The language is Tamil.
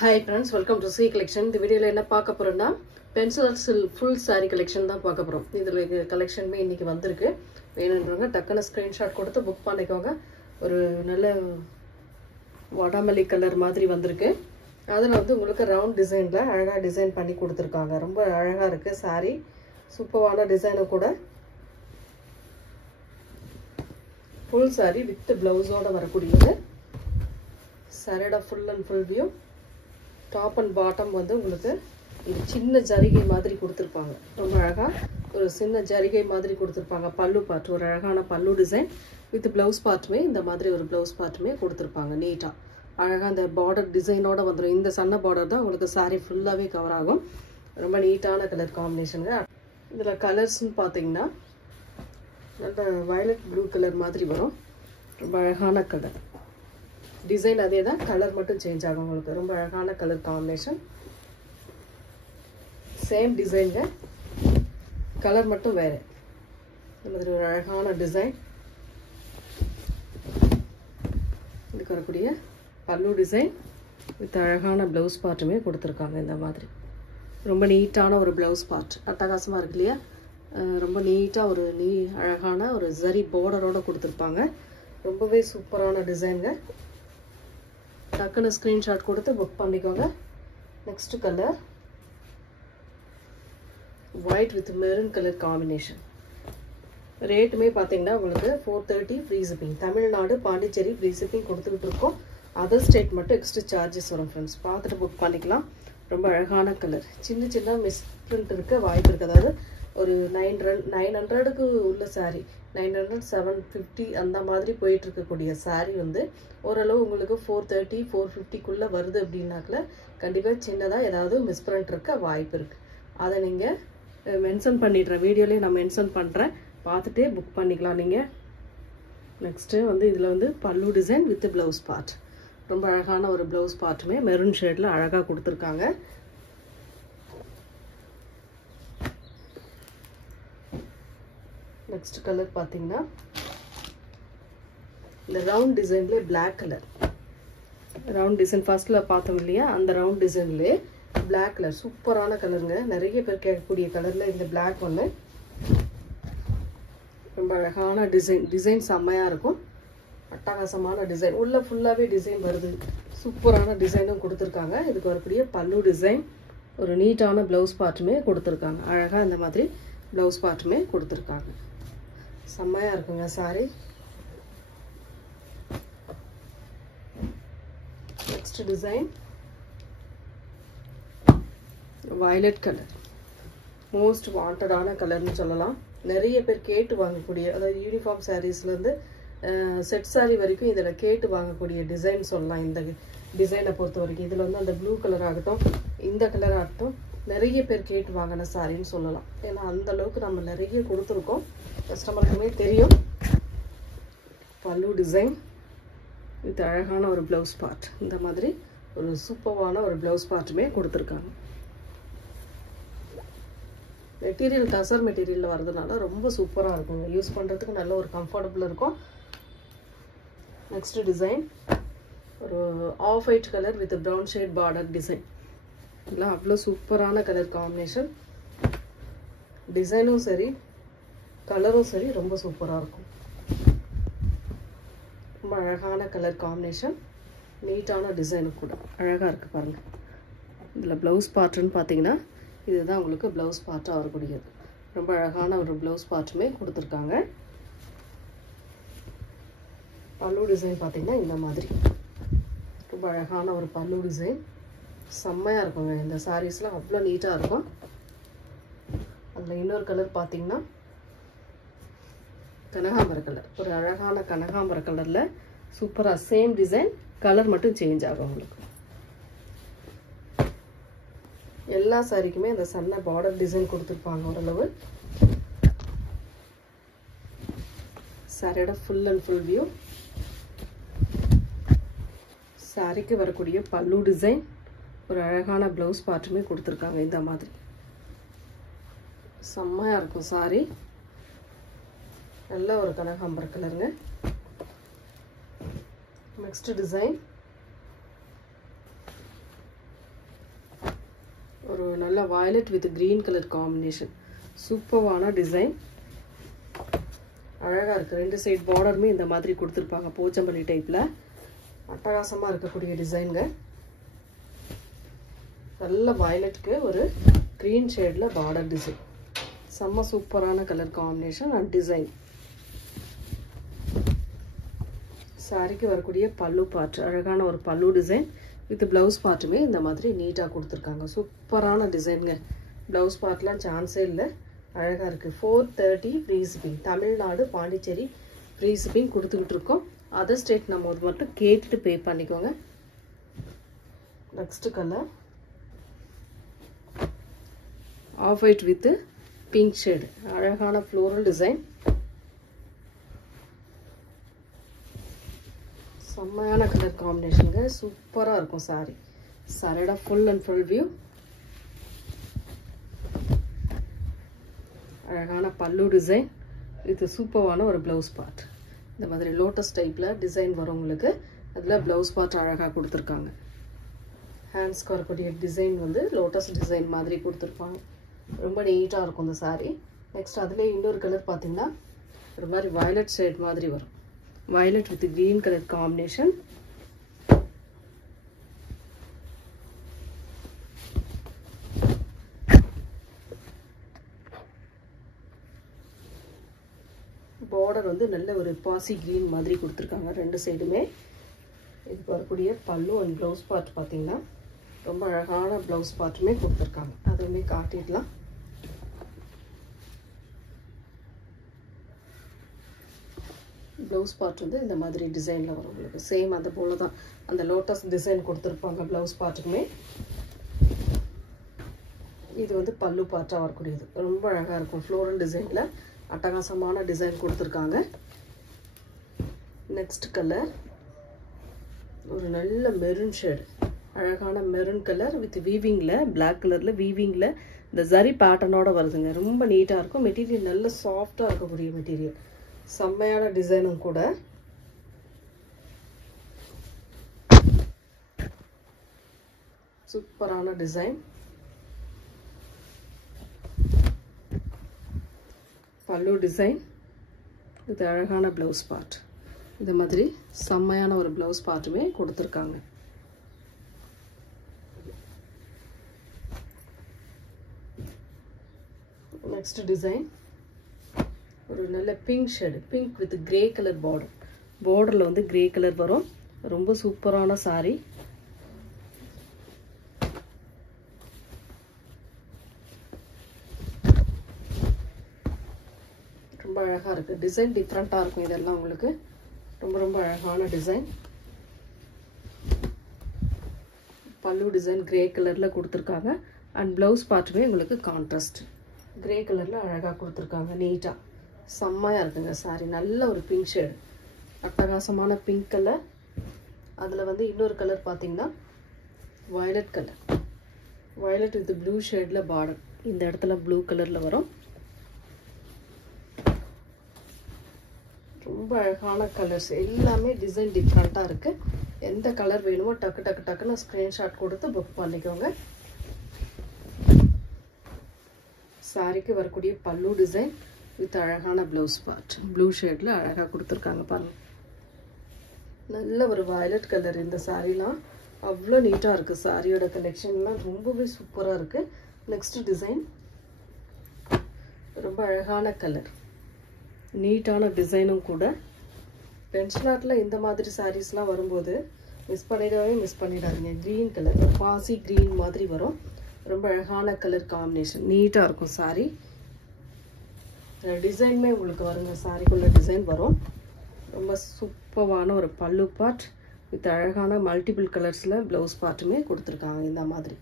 Hi friends, welcome to C collection. The video la enna paaka porona pencil full saree collection da paaka porom. Idhula collection me inniki vandirukku. Venundranga takkana screenshot koduthu book pannikonga. Oru nalla watermelon color மாதிரி வந்திருக்கு. அதுல வந்து உங்களுக்கு round designல அழகா டிசைன் பண்ணி கொடுத்திருக்காங்க. ரொம்ப அழகா இருக்கு saree. சூப்பரான டிசைன் கூட. Full saree with blouse ஓட வரக்கூடியது. saree full and full view. Top and bottom வந்து உங்களுக்கு இது சின்ன ஜரிகை மாதிரி கொடுத்திருப்பாங்க. ரொம்ப அழகா ஒரு சின்ன ஜரிகை மாதிரி கொடுத்திருப்பாங்க. பல்லு பார்ட் ஒரு அழகான பல்லு டிசைன் வித் ப்ளவுஸ் பார்ட்மே இந்த மாதிரி ஒரு ப்ளவுஸ் பார்ட்மே கொடுத்திருப்பாங்க. நீட்டா அழகா அந்த border டிசைனோட வந்துரும். இந்த சன்ன border தான் உங்களுக்கு saree ஃபுல்லாவே கவர் ஆகும். ரொம்ப நீட்டான கலர் காம்பினேஷன்ங்க. இதுல கலர்ஸ்னு பாத்தீங்கன்னா நல்ல violet blue கலர் மாதிரி வரும். ரொம்ப அழகான கலர். Design அதே தான் கலர் மட்டும் சேஞ்ச் ஆகும் உங்களுக்கு. ரொம்ப அழகான கலர் காம்பினேஷன். சேம் டிசைன்ல கலர் மட்டும் வேற. இந்த மாதிரி ஒரு அழகான டிசைன். இதுக்கு வரக்கூடிய பல்லு டிசைன் வித் அழகான ப்ளவுஸ் பார்ட்டுமே கொடுத்திருக்காங்க இந்த மாதிரி. ரொம்ப நீட்டான ஒரு ப்ளவுஸ் பார்ட். அட்டகாசமா இருக்கு இல்லையா? ரொம்ப நீட்டா ஒரு அழகான ஒரு ஜரி borderோட கொடுத்திருப்பாங்க. ரொம்பவே சூப்பரான டிசைன்ங்க. டக்குனு ஸ்கிரீன்ஷாட் கொடுத்து புக் பண்ணிக்கோங்க. Next colour white with maroon color combination. ரேட்டுமே பாத்தீங்கன்னா உங்களுக்கு 430 free shipping. Tamil Nadu Pondicherry free shipping கொடுத்துட்டு இருக்கோம். அதர் ஸ்டேட் மட்டும் எக்ஸ்ட்ரா சார்ஜஸ் வரும் फ्रेंड्स. பார்த்துட்டு புக் பண்ணிக்கலாம். ரொம்ப அழகான கலர். சின்ன சின்ன மிஸ்பிரிண்ட் இருக்க வாய்ப்பு இருக்கு. அதாவது ஒரு 900க்கு உள்ள saree 900 750 அந்த மாதிரி போயிட்டு இருக்கக்கூடிய saree வந்து ஓரளவு உங்களுக்கு 430 450 குள்ள வருது அப்படினாக்கல கண்டிப்பா சின்னதா ஏதாவது மிஸ்பிரிண்ட் இருக்க வாய்ப்பு இருக்கு. அதை நீங்க மென்ஷன் பண்ணிடுற வீடியோலயே நான் மென்ஷன் பண்றேன். பார்த்துட்டே புக் பண்ணிக்கலாம் நீங்க. நெக்ஸ்ட் வந்து இதுல வந்து பல்லு டிசைன் வித் ப்ளவுஸ் பார்ட். ரொம்ப அழகான ஒரு ப்ளவுஸ் பார்ட்டுமே மெரூன் ஷேட்ல அழகா கொடுத்திருக்காங்க. நெக்ஸ்ட் கலர் பாத்தீங்கன்னா இந்த ரவுண்ட் டிசைன்ல Black கலர். ரவுண்ட் டிசைன் ஃபர்ஸ்ட்ல பார்த்தோம் இல்லையா? அந்த ரவுண்ட் டிசைன்ல Black கலர் சூப்பரான கலருங்க. நிறைய பேர் கேட்கக்கூடிய கலர்ல இந்த Black ஒன்னு. ரொம்ப அழகான டிசைன் செம்மையா இருக்கும். அட்டகாசமான டிசைன். உள்ள ஃபுல்லாவே டிசைன் வருது. சூப்பரான டிசைனும் கொடுத்திருக்காங்க. இதுக்கு வரக்கூடிய பல்லு டிசைன் ஒரு நீட்டான ப்ளவுஸ் பார்ட்டுமே கொடுத்திருக்காங்க. அழகா இந்த மாதிரி ப்ளவுஸ் பார்ட்டுமே கொடுத்திருக்காங்க. செம்மையா இருக்குங்க saree. Next design violet colour. Most வாண்டடான கலர்னு சொல்லலாம். நிறைய பேர் கேட்டு வாங்கக்கூடிய அதாவது யூனிஃபார்ம் சாரீஸ்ல இருந்து செட் saree வரைக்கும் இதல கேட்டு வாங்கக்கூடிய டிசைன் சொல்லலாம். இந்த டிசைனை பொறுத்த வரைக்கும் இதுல வந்து அந்த ப்ளூ கலர் ஆகட்டும் இந்த கலர் ஆகட்டும் நிறைய பேர் கேட்டு வாங்கின சாரின்னு சொல்லலாம். ஏன்னா அந்த அளவுக்கு நம்ம நிறைய கொடுத்துருக்கோம். கஸ்டமருக்குமே தெரியும். பல்லு டிசைன் இது அழகான ஒரு ப்ளவுஸ் பார்ட். இந்த மாதிரி ஒரு சூப்பரான ஒரு ப்ளவுஸ் பார்ட்டுமே கொடுத்திருக்காங்க. மெட்டீரியல் டசர் மெட்டீரியல்ல வரதுனால ரொம்ப சூப்பரா இருக்குங்க. யூஸ் பண்றதுக்கு நல்ல ஒரு கம்ஃபர்ட்டபிள் இருக்கும். நெக்ஸ்ட் டிசைன் ஒரு off white colour with brown shade border design. இதெல்லாம் அவ்வளோ சூப்பரான கலர் காம்பினேஷன். டிசைனும் சரி கலரும் சரி ரொம்ப சூப்பராக இருக்கும். ரொம்ப அழகான கலர் காம்பினேஷன். நீட்டான டிசைனும் கூட அழகாக இருக்குது பாருங்கள். இதில் ப்ளவுஸ் பார்ட்டுன்னு பார்த்தீங்கன்னா இதுதான் உங்களுக்கு ப்ளவுஸ் பார்ட்டாக வரக்கூடியது. ரொம்ப அழகான ஒரு ப்ளவுஸ் பார்ட்டுமே கொடுத்துருக்காங்க. பல்லு டிசைன் பார்த்தீங்கன்னா இந்த மாதிரி ரொம்ப அழகான ஒரு பல்லு டிசைன். செம்மையா இருக்குங்க. இந்த சாரீஸ்லாம் அவ்வளோ நீட்டா இருக்கும். அதில் இன்னொரு கலர் பார்த்தீங்கன்னா கனகாம்பர கலர். ஒரு அழகான கனகாம்பர கலர்ல சூப்பரா சேம் டிசைன் கலர் மட்டும் சேஞ்ச் ஆகும் உங்களுக்கு. எல்லா சாரிக்குமே இந்த சன்ன பார்டர் டிசைன் கொடுத்திருப்பாங்க ஓரளவு. சாரியோட ஃபுல் அண்ட் ஃபுல் வியூ. சாரிக்கு வரக்கூடிய பல்லு டிசைன் ஒரு அழகான ப்ளவுஸ் பார்ட்டுமே கொடுத்திருக்காங்க இந்த மாதிரி. செம்மையா இருக்கும் saree. நல்ல ஒரு கனகாம்பர கலருங்க. நெக்ஸ்ட் டிசைன் ஒரு நல்ல violet with green color combination. சூப்பரான டிசைன். அழகா இருக்கு. ரெண்டு சைடு பார்டருமே இந்த மாதிரி கொடுத்திருப்பாங்க போச்சம்பள்ளி டைப்ல. அட்டகாசமா இருக்கக்கூடிய டிசைன்ங்க. நல்ல வயலட்க்கு ஒரு green ஷேட்ல பார்டர் டிசைன். செம்ம சூப்பரான கலர் காம்பினேஷன் அண்ட் டிசைன். சாரிக்கு வரக்கூடிய பல்லு பார்ட் அழகான ஒரு பல்லு டிசைன் வித் ப்ளவுஸ் பார்ட்டுமே இந்த மாதிரி நீட்டாக கொடுத்துருக்காங்க. சூப்பரான டிசைனுங்க. ப்ளவுஸ் பார்ட்லாம் சான்ஸே இல்லை. அழகாக இருக்குது. 430 free shipping. Tamil Nadu Pondicherry free shipping கொடுத்துக்கிட்டு இருக்கோம். அதர் ஸ்டேட் நம்ம அது மட்டும் கேட்டுட்டு பே பண்ணிக்கோங்க. Next colour off white with pink shade. அழகான ஃப்ளோரல் டிசைன். செம்மையான கலர் காம்பினேஷனுங்க. சூப்பராக இருக்கும் சாரி. சாரியோட ஃபுல் அண்ட் ஃபுல் வியூ. அழகான பல்லு டிசைன் இது சூப்பரான ஒரு ப்ளவுஸ் பார்ட். இந்த மாதிரி லோட்டஸ் டைப்பில் டிசைன் வரும் உங்களுக்கு. அதில் ப்ளவுஸ் பார்ட் அழகாக கொடுத்துருக்காங்க. ஹேண்ட்ஸ்க்கு வரக்கூடிய டிசைன் வந்து லோட்டஸ் டிசைன் மாதிரி கொடுத்துருப்பாங்க. ரொம்ப நீட்டாக இருக்கும் இந்த சாரி. நெக்ஸ்ட் அதில் இன்னொரு கலர் பார்த்தீங்கன்னா ஒரு மாதிரி வயலட் ஷேட் மாதிரி வரும். violet with green color combination. border வந்து நல்ல ஒரு பாசி green மாதிரி கொடுத்திருக்காங்க ரெண்டு சைடுமே. இதுக்கு வரக்கூடிய பல்லு and blouse part பாத்தீங்கன்னா ரொம்ப அழகான blouse partமே கொடுத்திருக்காங்க. அதுமே காட்டிடலாம். ப்ளவுஸ் பார்ட் வந்து இந்த மாதிரி டிசைனில் வரும் உங்களுக்கு. சேம் அந்த போல தான் அந்த லோட்டஸ் டிசைன் கொடுத்துருப்பாங்க ப்ளவுஸ் பார்ட்டுக்குமே. இது வந்து பல்லு பார்ட்டாக வரக்கூடியது. ரொம்ப அழகாக இருக்கும். ஃப்ளோரல் டிசைனில் அட்டகாசமான டிசைன் கொடுத்துருக்காங்க. நெக்ஸ்ட் கலர் ஒரு நல்ல மெரூன் ஷேடு. அழகான மெரூன் கலர் வித் வீவிங்கில் பிளாக் கலரில் வீவிங்கில் இந்த ஜரி பேட்டர்னோட வருதுங்க. ரொம்ப நீட்டாக இருக்கும். மெட்டீரியல் நல்ல சாஃப்டாக இருக்கக்கூடிய மெட்டீரியல். செம்மையான டிசைனும் கூட. சூப்பரான டிசைன். பல்லு டிசைன் இது அழகான ப்ளவுஸ் பார்ட். இந்த மாதிரி செம்மையான ஒரு ப்ளவுஸ் பார்ட்டுமே கொடுத்துருக்காங்க. நெக்ஸ்ட் டிசைன் ஒரு நல்ல pink shade. Pink with grey colour border. பார்டரில் வந்து கிரே கலர் வரும். ரொம்ப சூப்பரான சாரி. ரொம்ப அழகாக இருக்குது. டிசைன் டிஃப்ரெண்ட்டாக இருக்கும் இதெல்லாம் உங்களுக்கு. ரொம்ப ரொம்ப அழகான டிசைன். பல்லு டிசைன் கிரே கலரில் கொடுத்துருக்காங்க. அண்ட் ப்ளவுஸ் பார்ட்டுமே உங்களுக்கு கான்ட்ராஸ்ட் கிரே கலரில் அழகாக கொடுத்துருக்காங்க. நீட்டாக செம்மையாக இருக்குங்க சாரி. நல்ல ஒரு பிங்க் ஷேடு. அட்டகாசமான பிங்க் கலர். அதில் வந்து இன்னொரு கலர் பார்த்தீங்கன்னா violet colour. Violet with blue ஷேடில் பார்டர். இந்த இடத்துல ப்ளூ கலரில் வரும். ரொம்ப அழகான கலர்ஸ். எல்லாமே டிசைன் டிஃப்ரெண்ட்டாக இருக்குது. எந்த கலர் வேணுமோ டக்கு டக்கு டக்குன்னு ஸ்க்ரீன்ஷாட் கொடுத்து புக் பண்ணிக்கோங்க. சாரிக்கு வரக்கூடிய பல்லு டிசைன் வித் அழகான ப்ளவுஸ் பார்ட். ப்ளூ ஷேடில் அழகாக கொடுத்துருக்காங்க பாருங்கள். நல்ல ஒரு வயலட் கலர். இந்த சாரீலாம் அவ்வளோ நீட்டாக இருக்குது. சாரியோட கலெக்ஷன்லாம் ரொம்பவே சூப்பராக இருக்குது. நெக்ஸ்ட் டிசைன் ரொம்ப அழகான கலர். நீட்டான டிசைனும் கூட. பென்சில் ஆர்ட்டில் இந்த மாதிரி சாரீஸ்லாம் வரும்போது மிஸ் பண்ணிடாதீங்க. க்ரீன் கலர் பாசி க்ரீன் மாதிரி வரும். ரொம்ப அழகான கலர் காம்பினேஷன். நீட்டாக இருக்கும் சாரி. டிசைனுமே உங்களுக்கு வருங்க. சாரிக்குள்ள டிசைன் வரும். ரொம்ப சூப்பரான ஒரு பல்லு பார்ட் வித் அழகான மல்டிபிள் கலர்ஸில் ப்ளவுஸ் பார்ட்டுமே கொடுத்துருக்காங்க இந்த மாதிரி.